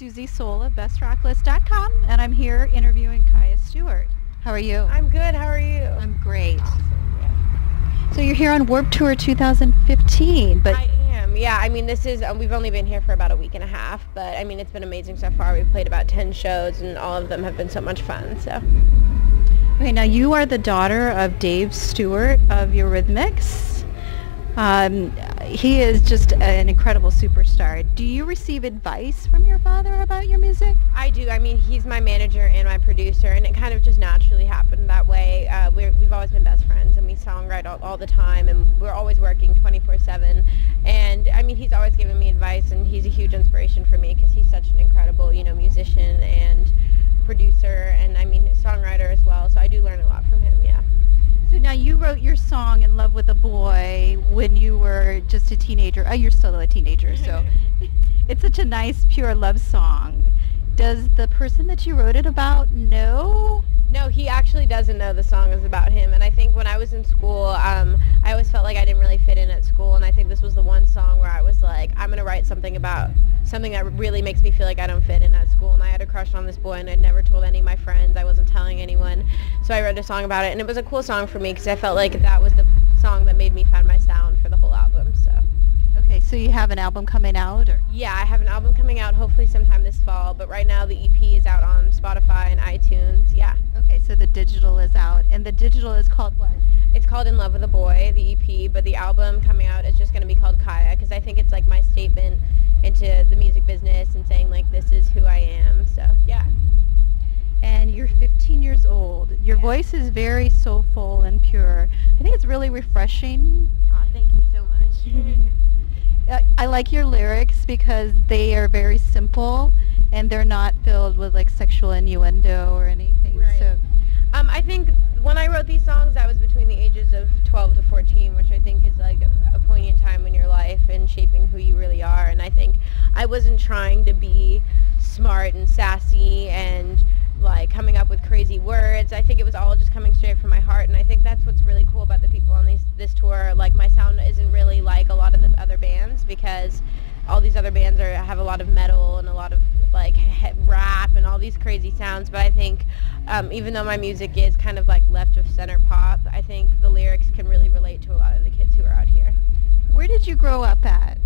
Suzie Soule of BestRockList.com, and I'm here interviewing Kaya Stewart. How are you? I'm good. How are you? I'm great. So you're here on Warped Tour 2015, but I am. Yeah, I mean, this is, we've only been here for about a week and a half, but I mean, it's been amazing so far. We've played about 10 shows, and all of them have been so much fun, so. Okay, now you are the daughter of Dave Stewart of Eurythmics. He is just an incredible superstar. Do you receive advice from your father about your music? I do. I mean, he's my manager and my producer, and it kind of just naturally happened that way. We've always been best friends, and we songwrite all the time, and we're always working 24/7. And I mean, he's always given me advice, and he's a huge inspiration for me because he's such an incredible, musician and producer, and I mean, songwriter as well. So I do learn a lot from him. Yeah. So now you wrote your song "In Love with a Boy" when you were just a teenager. Oh, you're still a teenager, so it's such a nice, pure love song. Does the person that you wrote it about know? No, he actually doesn't know the song is about him. And I think when I was in school, I always felt like I didn't really fit in at school. And I think this was the one song where I was like, I'm going to write something about something that really makes me feel like I don't fit in at school. And I had a crush on this boy, and I'd never told any of my friends. I wasn't telling anyone. So I wrote a song about it. And it was a cool song for me because I felt like that was the song that made me find my sound for the whole album. So. Okay, so you have an album coming out? Or? Yeah, I have an album coming out hopefully sometime this fall. But right now the EP is out on Spotify and iTunes. Yeah. Okay, so the digital is out. And the digital is called what? It's called In Love with a Boy, the EP, but the album coming out is just going to be called Kaya because I think it's like my statement into the music business and saying like this is who I am. So, yeah. And you're 15 years old. Your voice is very soulful and pure. I think it's really refreshing. Aw, thank you so much. I like your lyrics because they are very simple and they're not filled with like sexual innuendo or anything. Right. So, I think when I wrote these songs, I was between the ages of 12 to 14, which I think is like a poignant time in your life and shaping who you really are. And I think I wasn't trying to be smart and sassy and like coming up with crazy words. I think it was all just coming straight from my heart, and I think that's what's really cool about the people on this tour. Like my sound isn't really like a lot of the other bands because all these other bands have a lot of metal and a lot of like rap and all these crazy sounds, but I think even though my music is kind of like left of center pop, I think the lyrics can really relate to a lot of the kids who are out here. where did you grow up at?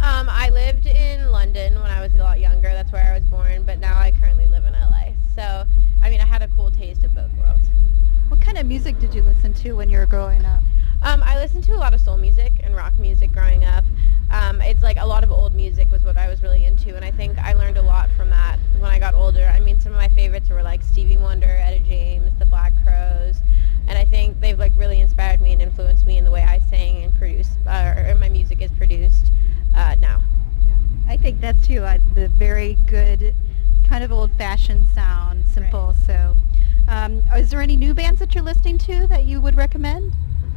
I lived in London when I was a lot younger. That's where I was born, but now I currently live in LA. So, I mean, I had a cool taste of both worlds. What kind of music did you listen to when you were growing up? I listened to a lot of soul music and rock music growing up. It's like a lot of old music was what I was really into, and I think I learned a lot from that when I got older. I mean, some of my favorites were like Stevie Wonder, Etta James, the Black Crowes, and I think they've like really inspired me and influenced me in the way I sing and produce, or my music is produced now. Yeah, I think that's too. The very good, kind of old-fashioned sound, simple. Right. So, is there any new bands that you're listening to that you would recommend?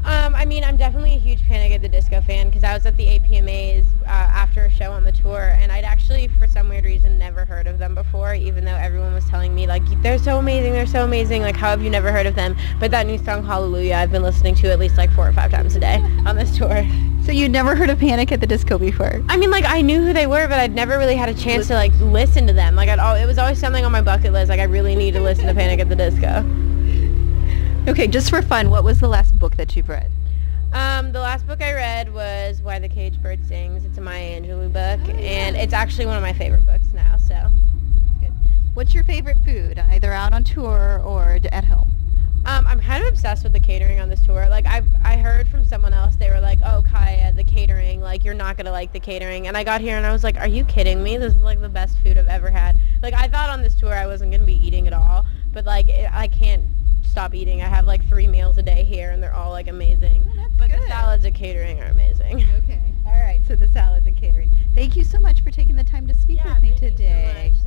I mean, I'm definitely a huge Panic at the Disco fan because I was at the APMAs after a show on the tour, and I'd actually, for some weird reason, never heard of them before, even though everyone was telling me, like, they're so amazing, like, how have you never heard of them? But that new song, Hallelujah, I've been listening to at least, like, 4 or 5 times a day on this tour. So you'd never heard of Panic at the Disco before? I mean, like, I knew who they were, but I'd never really had a chance to, like, listen to them. Like, it was always something on my bucket list, like, I really need to listen to Panic at the Disco. Okay, just for fun, what was the last book that you've read? The last book I read was Why the Caged Bird Sings. It's a Maya Angelou book, and it's actually one of my favorite books now, so. Good. What's your favorite food, either out on tour or at home? I'm kind of obsessed with the catering on this tour. Like, I heard from someone else, they were like, oh, Kaya, the catering, like, you're not going to like the catering. And I got here and I was like, are you kidding me? This is, like, the best food I've ever had. Like, I thought on this tour I wasn't going to be eating at all, but, like, I can't stop eating. I have, like, 3 meals a day here, and they're all, like, amazing. But good. The salads at catering are amazing. Okay. All right, so the salads and catering. Thank you so much for taking the time to speak with me today. Thank you so much.